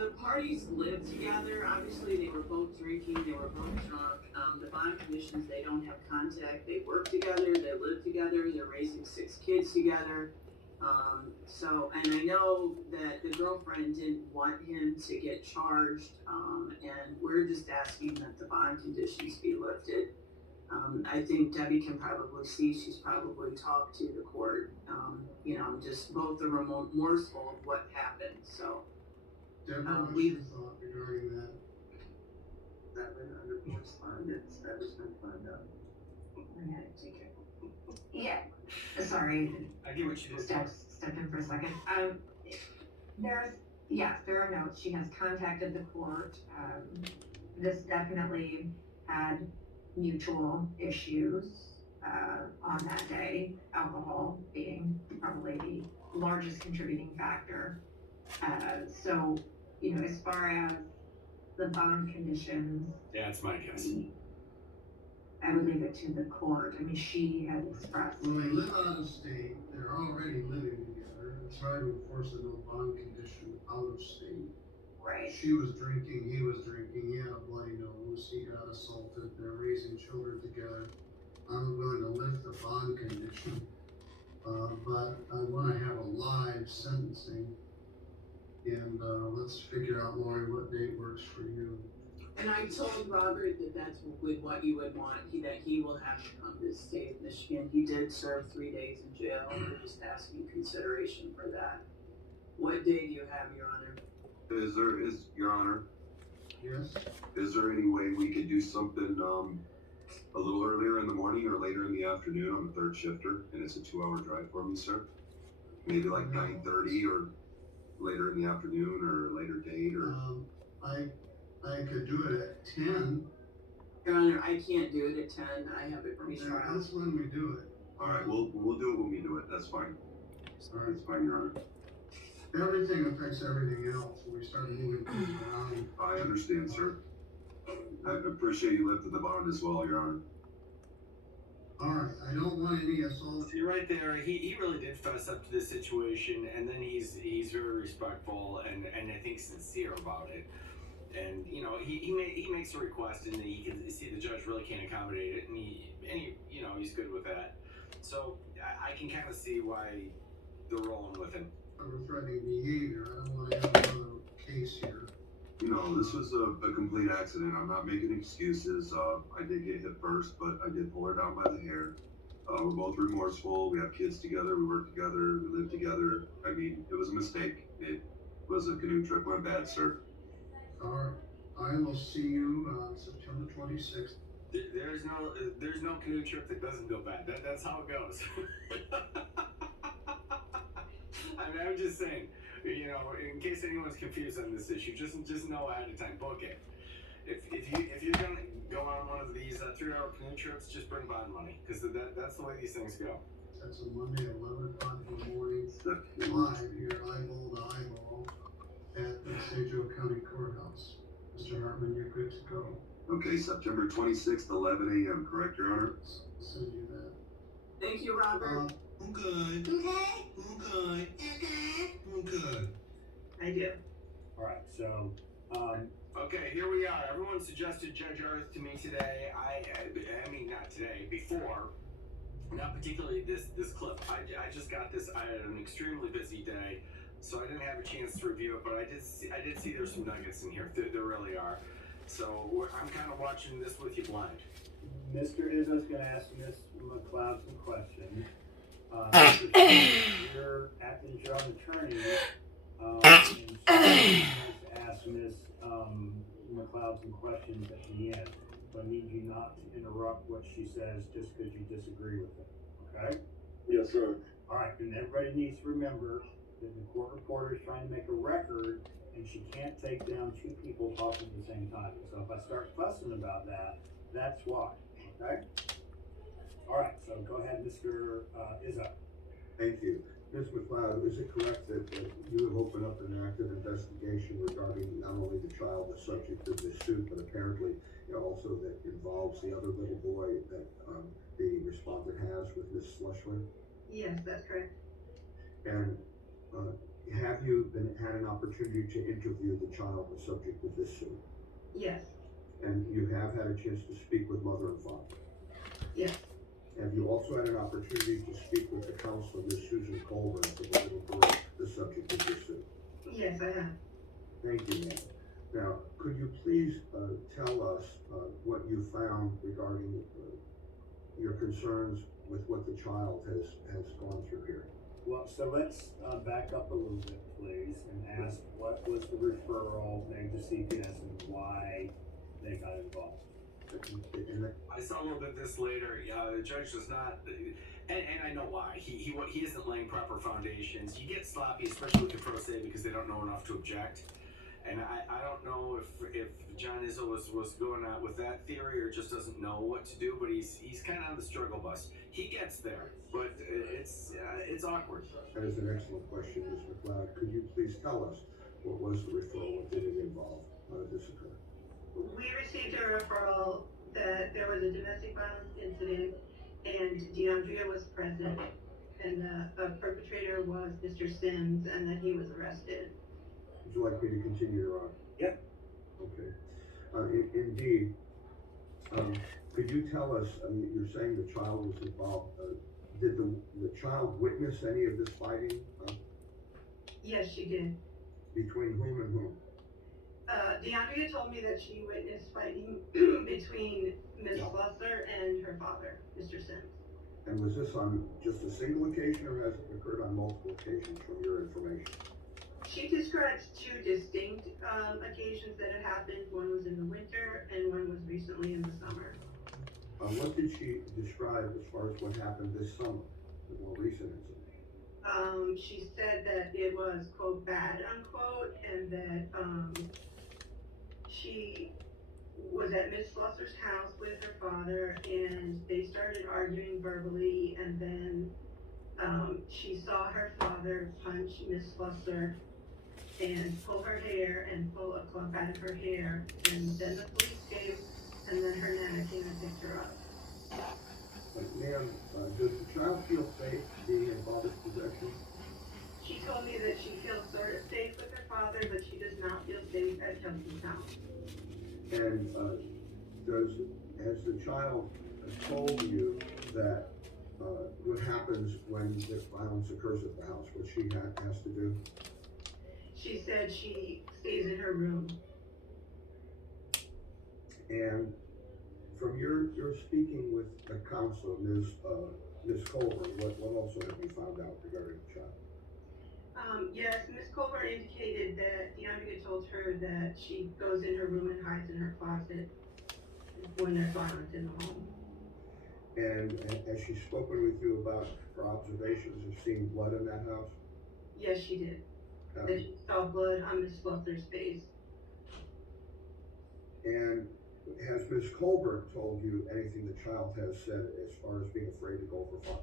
The parties lived together. Obviously, they were both drinking. They were both drunk. The bond conditions, they don't have contact. They work together. They live together. They're raising 6 kids together. And I know that the girlfriend didn't want him to get charged, and we're just asking that the bond conditions be lifted. I think Debbie can probably see, she's probably talked to the court, just both are remorseful of what happened, so. Deborah, what's your thought regarding that? That was under correspondence, that was been found out. I had to take it. Yeah, sorry. I get what you did. Step in for a second. There are notes. She has contacted the court. This definitely had mutual issues on that day. Alcohol being probably the largest contributing factor. So, as far as the bond conditions, Yeah, it's my guess. I would leave it to the court. I mean, she has expressed. Well, they live out of state, they're already living together, it's hard to enforce a no bond condition out of state. Right. She was drinking, he was drinking, he had a bloody nose, he got assaulted, they're raising children together. I'm willing to lift the bond condition, but I wanna have a live sentencing. And, let's figure out, Lori, what date works for you. And I told Robert that that's what you would want, that he will have to come to the state of Michigan. He did serve 3 days in jail, and we're just asking consideration for that. What day do you have, Your Honor? Your Honor, Yes? is there any way we could do something, a little earlier in the morning or later in the afternoon? I'm a third shifter, and it's a 2-hour drive for me, sir. Maybe like 9:30 or later in the afternoon or later date or. I could do it at 10. Your Honor, I can't do it at 10. I have a pre-trial. That's when we do it. All right, we'll do it when we do it. That's fine. All right. That's fine, Your Honor. Everything affects everything else, when we start moving things around. I understand, sir. I appreciate you lifting the bond as well, Your Honor. All right, I don't want any assault. So you're right there. He really did fess up to this situation, and then he's very respectful and I think sincere about it. And he makes a request, and he can see the judge really can't accommodate it, and he's good with that. So I can kind of see why they're rolling with him. Threatening behavior, I don't want to have another case here. This was a complete accident. I'm not making excuses. I did get hit first, but I did pull her down by the hair. We're both remorseful. We have kids together. We work together. We live together. I mean, it was a mistake. It was a canoe trip went bad, sir. All right, I will see you on September 26th. There's no canoe trip that doesn't go bad. That's how it goes. I mean, I'm just saying, in case anyone's confused on this issue, just know ahead of time, book it. If you're gonna go on one of these 3-hour canoe trips, just bring bond money, because that's the way these things go. That's a Monday, 11 o'clock in the morning, live here, eyeball to eyeball, at the St. Joe County Courthouse. Mr. Hartman, you're good to go. Okay, September 26th, 11 a.m., correct, Your Honor? I'll send you that. Thank you, Robert. I'm good. Okay. I'm good. I'm good. I do. All right, so, okay, here we are. Everyone suggested Judge Earth to me today. I mean, not today, before. Not particularly this clip. I just got this. I had an extremely busy day, so I didn't have a chance to review it, but I did see there's some nuggets in here. There really are. So I'm kind of watching this with you blind. Mr. Izzo's going to ask Ms. McLeod some questions. You're acting as your own attorney, and so I'm to ask Ms. McLeod some questions at the end. So I need you not to interrupt what she says just because you disagree with it. Okay? Yes, sir. All right, and everybody needs to remember that the court reporter is trying to make a record, and she can't take down 2 people talking at the same time. So if I start fussing about that, that's why. Okay? All right, so go ahead, Mr. Izzo. Thank you. Ms. McLeod, is it correct that you have opened up an active investigation regarding not only the child, the subject of this suit, but apparently also that involves the other little boy that the respondent has with Ms. Schleswin? Yes, that's correct. And have you had an opportunity to interview the child, the subject of this suit? Yes, And you have had a chance to speak with mother and father? yes, Have you also had an opportunity to speak with the counselor, Ms. Susan Colburn, for the little girl, the subject of this suit? yes, I have. Thank you, ma'am. Now, could you please tell us what you found regarding your concerns with what the child has gone through here? Well, so let's back up a little bit, please, and ask what was the referral made to CPS and why they got involved? And that- I saw a little bit of this later. The judge does not, and I know why. He isn't laying proper foundations. You get sloppy, especially with the pro se, because they don't know enough to object. And I don't know if John Izzo was going out with that theory or just doesn't know what to do. But he's kind of on the struggle bus. He gets there, but it's awkward. That is an excellent question, Ms. McLeod. Could you please tell us what was the referral, what did it involve, how did this occur? We received a referral that there was a domestic violence incident and DeAndrea was present and the perpetrator was Mr. Sims and that he was arrested. Would you like me to continue, Your Honor? Yeah. Okay. Indeed, could you tell us, you're saying the child was involved, did the child witness any of this fighting Yes, she did. between whom and whom? DeAndrea told me that she witnessed fighting between Ms. Flusser and her father, Mr. Sims. And was this on just a single occasion or has it occurred on multiple occasions from your information? She describes two distinct occasions that had happened. One was in the winter and one was recently in the summer. What did she describe as far as what happened this summer, the more recent incident? She said that it was, quote, bad, unquote, and that she was at Miss Flusser's house with her father and they started arguing verbally and then she saw her father punch Miss Flusser and pull her hair and pull a clump out of her hair, and then the police came and then her nana came and picked her up. Ma'am, does the child feel safe being in father's possession? She told me that she feels sort of safe with her father, but she does not feel safe at Kelsey's house. And has the child told you that what happens when the violence occurs at the house, what she has to do? She said she stays in her room. And from your speaking with the counselor, Ms. Colburn, what also have you found out regarding the child? Yes, Ms. Colbert indicated that DeAndrea told her that she goes in her room and hides in her closet when there's violence in the home. And has she spoken with you about her observations of seeing blood in that house? Yes, she did. That she saw blood on Ms. Flusser's face. And has Ms. Colbert told you anything the child has said as far as being afraid to go for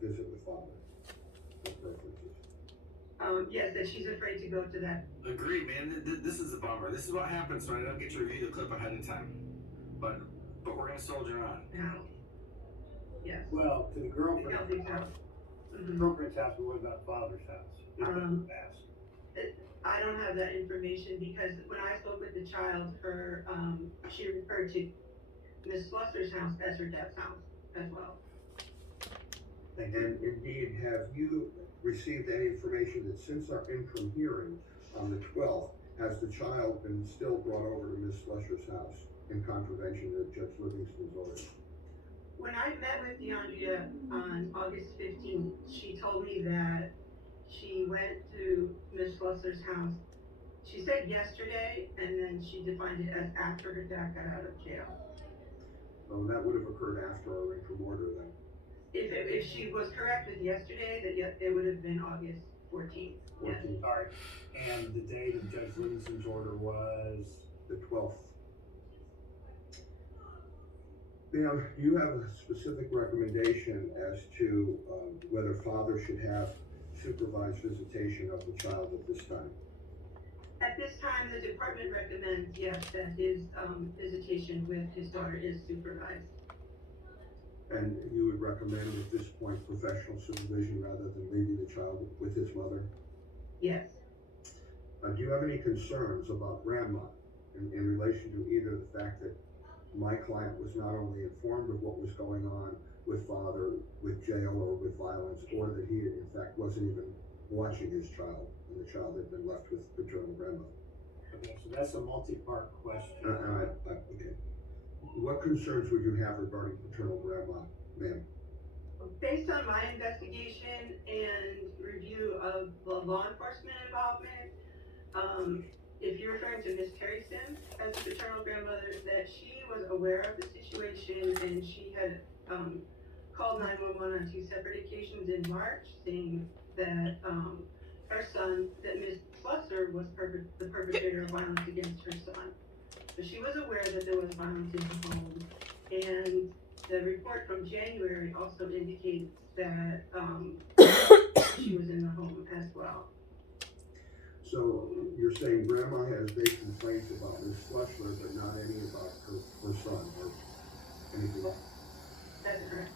visit with father? What preferences? Yes, that she's afraid to go to that. Agreed, man. This is a bummer. This is what happens when I don't get to review the clip ahead of time. But we're gonna soldier on. house. Yes, Well, to the the girlfriend's Kelsey's house. house. The girlfriend's house, but what about father's house? If they Um, ask. I don't have that information because when I spoke with the child, she referred to Miss Flusser's house as her dad's house as well. Thank you. And indeed, have you received any information that since our interim hearing on the 12th, has the child been still brought over to Ms. Fletcher's house in contravention of Judge Livingston's order? When I met with DeAndrea on August 15th, she told me that she went to Miss Flusser's house. She said yesterday, and then she defined it as after her dad got out of jail. Well, that would have occurred after our interim order then. If she was correct with yesterday, that it would have been August 14th. Yes. 14th, All right, and the date of Judge Livingston's order was? the 12th. Now, you have a specific recommendation as to whether father should have supervised visitation of the child at this time. At this time, the department recommends, yes, that his visitation with his daughter is supervised. And you would recommend at this point professional supervision rather than leaving the child with his mother? Yes. Do you have any concerns about grandma in relation to either the fact that my client was not only informed of what was going on with father, with jail or with violence, or that he in fact wasn't even watching his child and the child had been left with paternal grandmother? Okay, so that's a multi-part question. Okay. What concerns would you have regarding paternal grandma, ma'am? Based on my investigation and review of the law enforcement involvement, if you're referring to Miss Terry Sims as the paternal grandmother, that she was aware of the situation and she had, called 911 on 2 separate occasions in March, saying that, her son, that Ms. Slusser was the perpetrator of violence against her son. So she was aware that there was violence in the home, and the report from January also indicates that, she was in the home as well. So you're saying grandma has made complaints about Ms. Fletcher, but not any about her son or anything else? That's correct.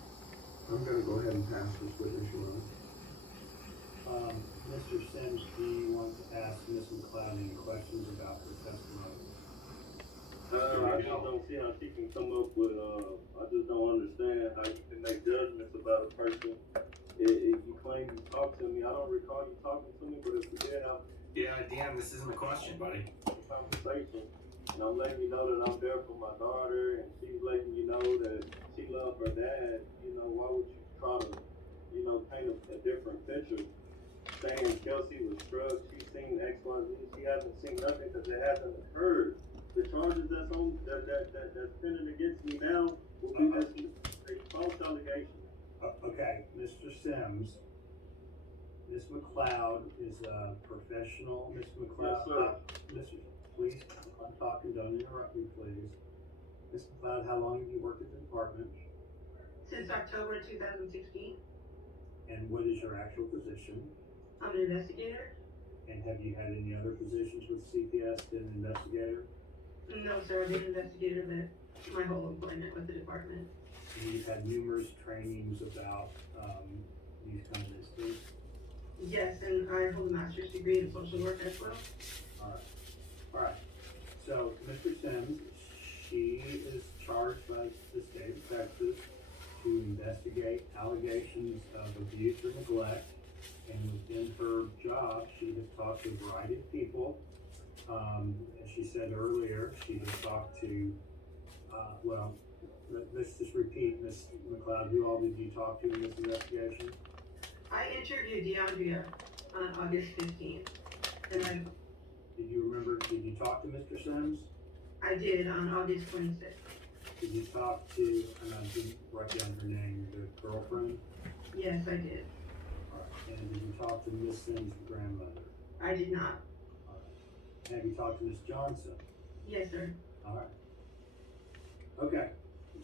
I'm gonna go ahead and pass this witness around. Mr. Sims, do you want to ask Ms. McLeod any questions about her testimony? I just don't see how she can come up with, I just don't understand how you can make judgments about a person. If you claim you talked to me, I don't recall you talking to me, but if you did have Yeah, Dan, this isn't a question, buddy. a conversation, and I'm letting you know that I'm there for my daughter, and she's letting you know that she loved her dad, why would you try to, paint a different picture? Saying Kelsey was drugged, she's seen X, Y, Z, she hasn't seen nothing because it hasn't occurred. The charges that's pending against me now will be just a false allegation. Okay, Mr. Sims, Ms. McLeod is a professional. Ms. McLeod, Yes, Mr. Please, I'm talking, don't interrupt me, please. Ms. McLeod, how long have you worked at the department? Since October 2016, And what is your actual position? I'm an investigator. And have you had any other positions with CPS than an investigator? No, sir, I've been an investigator my whole employment with the department. And you've had numerous trainings about these kind of incidents? Yes, and I hold a master's degree in social work as well. Alright, so Mr. Sims, she is charged by the state of Texas to investigate allegations of abuse or neglect. And within her job, she has talked to a variety of people. As she said earlier, she has talked to, let's just repeat, Ms. McLeod, who all did you talk to in this investigation? I interviewed DeAndrea on August 15th, and Did you talk to Mr. Sims? I did on August 26th. Did you talk to, and I didn't write down her name, the girlfriend? Yes, I did. Alright, and did you talk to Miss Sims' grandmother? I did not. Alright. Have you talked to Miss Johnson? Yes, sir. Alright. Okay,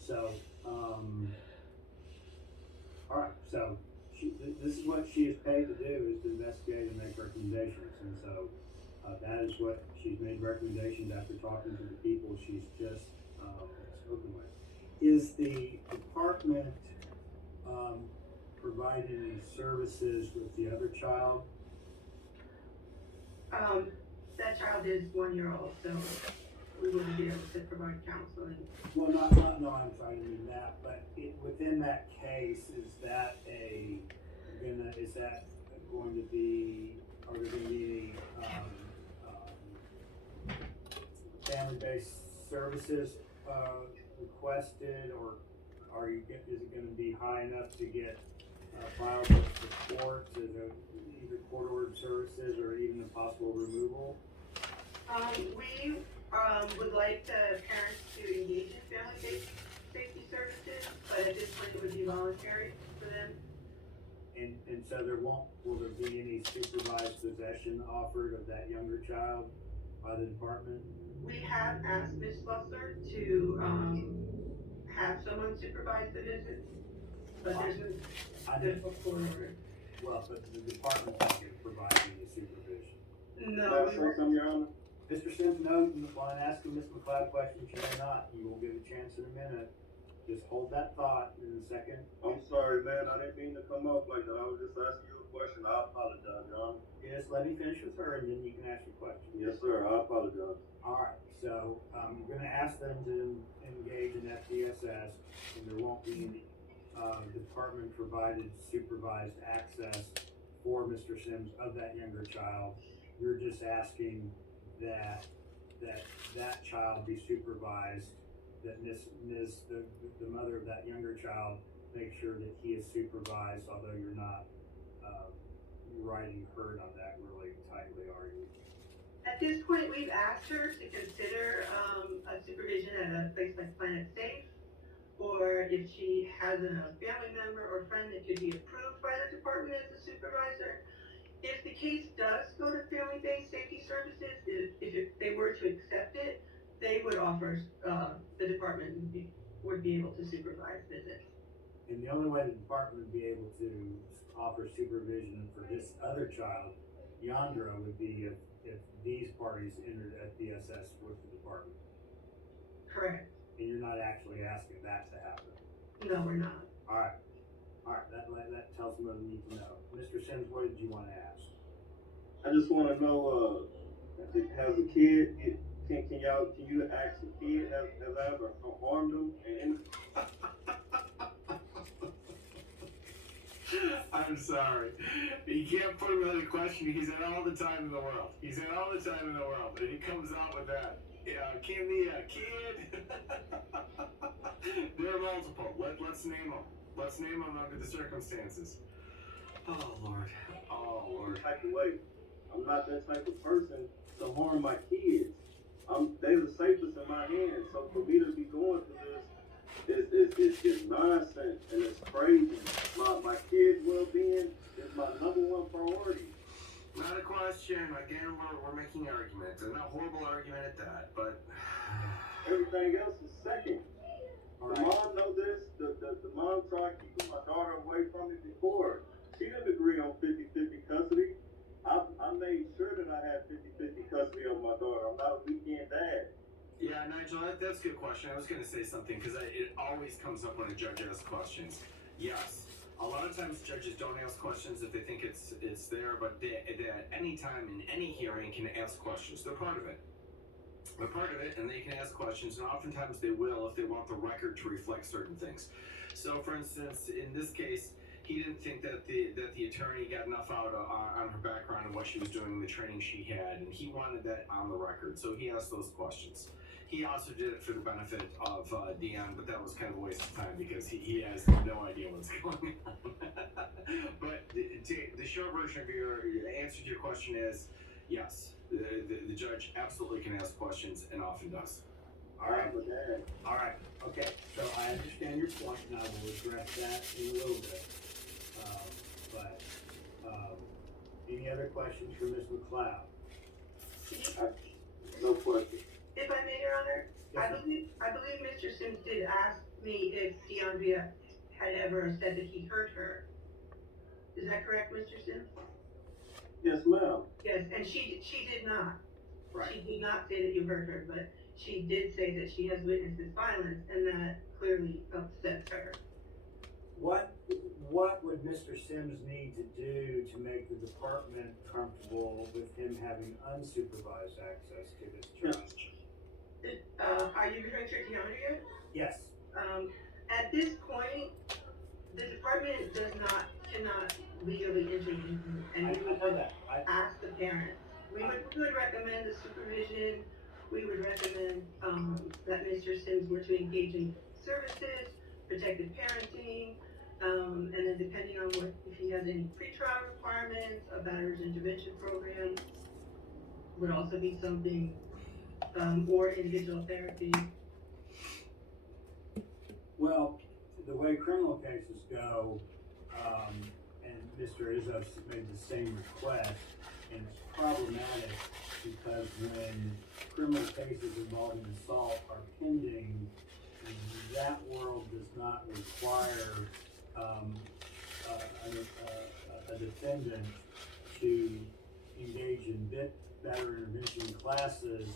so, alright, so, this is what she is paid to do, is to investigate and make recommendations, and so, that is what she's made recommendations after talking to the people she's just, spoken with. Is the department, providing any services with the other child? That child is 1 year old, so we wouldn't be able to provide counseling. Well, no, I'm sorry, I didn't mean that, but within that case, is that going to be, are there gonna be any, family-based services, requested, or is it gonna be high enough to get, filed with the courts, is there either court-ordered services or even a possible removal? We, would like the parents to engage in family safety services, but at this point it would be voluntary for them. And so will there be any supervised possession offered of that younger child by the department? We have asked Ms. Slusser to, have someone supervise the visits, but there's no court order. Well, but the department's not gonna provide any supervision. No, we were, Your Honor? Mr. Sims, no, you want to ask Ms. McLeod questions, you may not, you will get a chance in a minute. Just hold that thought in a second. I'm sorry, man, I didn't mean to come off like that, I was just asking you a question. I apologize, Your Honor. Just let me finish with her and then you can ask your question. Yes, sir, I apologize. Alright, so, you're gonna ask them to engage in FDSS, and there won't be any, department provided supervised access for Mr. Sims of that younger child. You're just asking that child be supervised, that the mother of that younger child make sure that he is supervised, although you're not, riding herd on that really tightly, are you? At this point, we've asked her to consider, a supervision at a place like Planet Safe, or if she has a family member or friend that could be approved by the department as a supervisor. If the case does go to family-based safety services, if they were to accept it, they would offer, the department would be able to supervise visits. And the only way the department would be able to offer supervision for this other child, Yandra, would be if these parties entered FDSS with the department. Correct. And you're not actually asking that to happen. No, we're not. Alright, that tells me what I need to know. Mr. Sims, what did you wanna ask? I just wanna know, has a kid, can you ask a kid, has I ever harmed them? And I'm sorry. You can't put him in a question. He's in all the time in the world. And he comes out with that. Can the kid? There are multiple. Let's name them. Let's name them under the circumstances. Oh Lord. type of way. I'm not that type of person to harm my kids. They're the safest in my hands. So for me to be going through this is nonsense and it's crazy. My kids' well-being is my number one priority. Not a question. Again, we're making arguments, and a horrible argument at that. But Everything else is second. Alright, The mom knows this. The mom tried keeping my daughter away from me before. She didn't agree on 50-50 custody. I made sure that I had 50-50 custody of my daughter. I'm not a weekend dad. yeah, Nigel, that's a good question. I was going to say something because it always comes up when a judge asks questions. Yes, a lot of times judges don't ask questions if they think it's there, but they at any time in any hearing can ask questions. They're part of it. They're part of it, and they can ask questions, and oftentimes they will if they want the record to reflect certain things. So, for instance, in this case, he didn't think that the attorney got enough out on her background and what she was doing, the training she had, and he wanted that on the record. So he asked those questions. He also did it for the benefit of Dion, but that was kind of a waste of time because he has no idea what's going on. But the short version of your answer to your question is yes. The judge absolutely can ask questions and often does. alright, I'm a dad. alright, okay, so I understand your point, and I will address that in a little bit. Any other questions for Ms. McLeod? No question. If I may, Your Honor, Yes, I believe Mr. Sims did ask me if DeAndrea had ever said that he hurt her. Is that correct, Mr. Sims? Yes, ma'am. Yes, and she did not. Right. She did not say that you hurt her, but she did say that she has witnessed this violence, and that clearly upsets her. What would Mr. Sims need to do to make the department comfortable with him having unsupervised access to this child? Are you referring to DeAndrea? Yes, At this point, the department cannot legally intervene, and I we would know that, ask the parents. We would recommend the supervision. We would recommend, that Mr. Sims were to engage in services, protected parenting, and then depending on if he has any pretrial requirements, a batter's intervention program would also be something, or individual therapy. well, the way criminal cases go, and Mr. Izzo made the same request, and it's problematic because when criminal cases involving assault are pending, that world does not require a defendant to engage in better intervention classes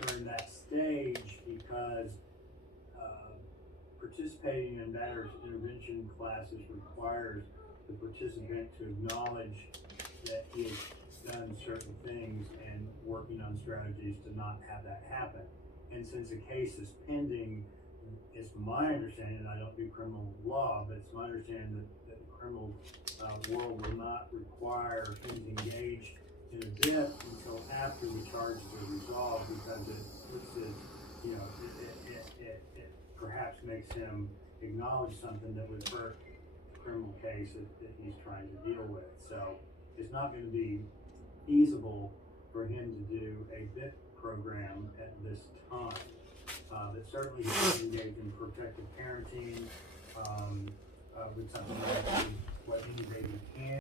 during that stage because participating in better intervention classes requires the participant to acknowledge that he has done certain things and working on strategies to not have that happen. And since the case is pending, it's my understanding, and I don't do criminal law, but it's my understanding that the criminal world will not require him to engage in a bit until after the charges are resolved, because it puts it, you know, it perhaps makes him acknowledge something that would hurt the criminal case that he's trying to deal with. So it's not going to be feasible for him to do a BIP program at this time. But certainly he can engage in protective parenting, with something like what any baby can.